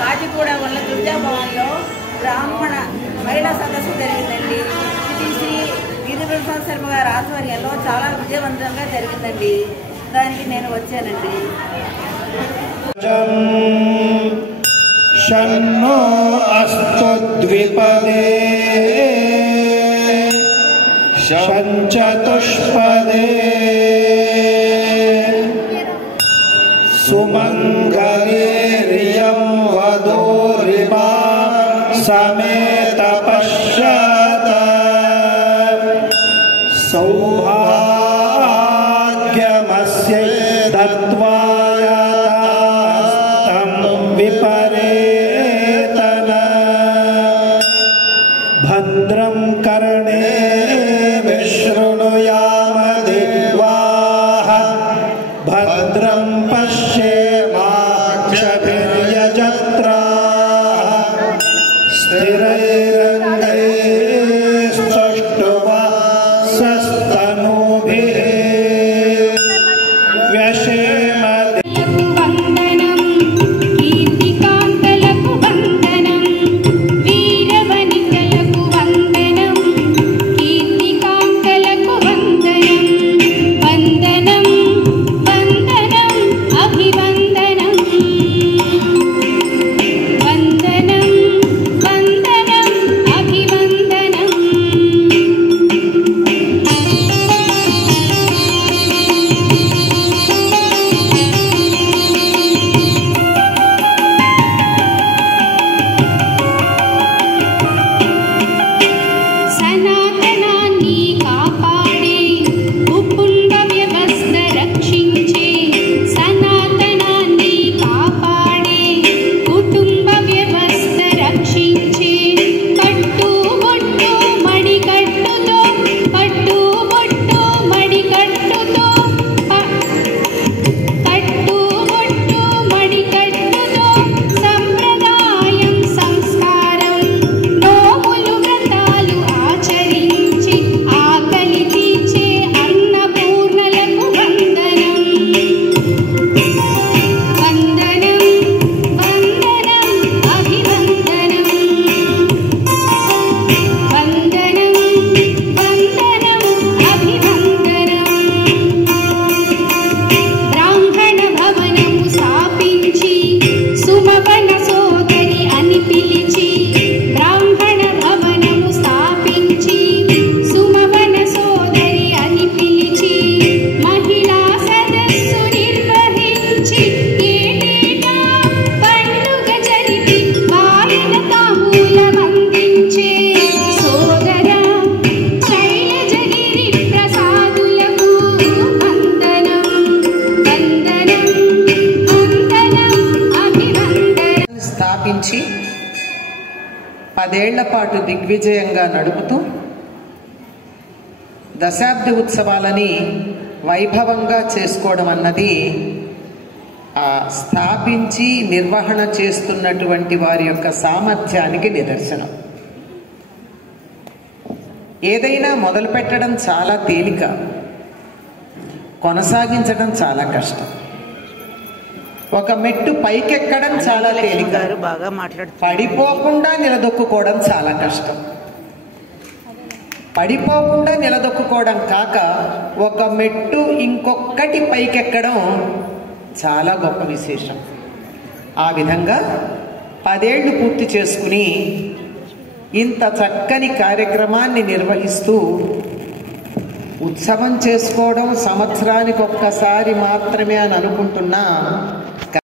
కాచిగూడ వల్ల దుర్గాభవన్లో బ్రాహ్మణ మహిళా సదస్సు జరిగిందండి. ఇది శ్రీ గిరిప్రసాద్ శర్మ గారి ఆధ్వర్యంలో చాలా విజయవంతంగా జరిగిందండి. దానికి నేను వచ్చానండి. షన్నో అస్తు ద్విపదే షంచతుష్పదే సుమంగళేరియం వదోరిమా సమేత పశ్యత సౌభాగ్యమస్యై దత్వాయాస్తం విపరేతన భద్రం కర్ణే విశృణుయామ దేవాః భద్రం పశ్యేమాక్షభిర్యజత్రాః స్థిరైరంగైస్తుష్టువాసస్తనూభిः వ్యశేమ స్థాపించి 10 ఏళ్ల పాటు దిగ్విజయంగా నడుపుతూ దశాబ్ది ఉత్సవాలని వైభవంగా చేసుకోవడం అన్నది స్థాపించి నిర్వహణ చేస్తున్నటువంటి వారి యొక్క సామర్థ్యానికి నిదర్శనం. ఏదైనా మొదలు పెట్టడం చాలా తేలిక, కొనసాగించడం చాలా కష్టం. ఒక మెట్టు పైకెక్కడం చాలా తేలిక, పడిపోకుండా నిలదొక్కుకోవడం చాలా కష్టం. పడిపోకుండా నిలదొక్కుకోవడం కాక ఒక మెట్టు ఇంకొకటి పైకెక్కడం చాలా గొప్ప విశేషం. ఆ విధంగా 10 ఏళ్లు పూర్తి చేసుకుని ఇంత చక్కని కార్యక్రమాన్ని నిర్వహిస్తూ ఉత్సవం చేసుకోవడం సంవత్సరానికి ఒక్కసారి మాత్రమే అని అనుకుంటున్నా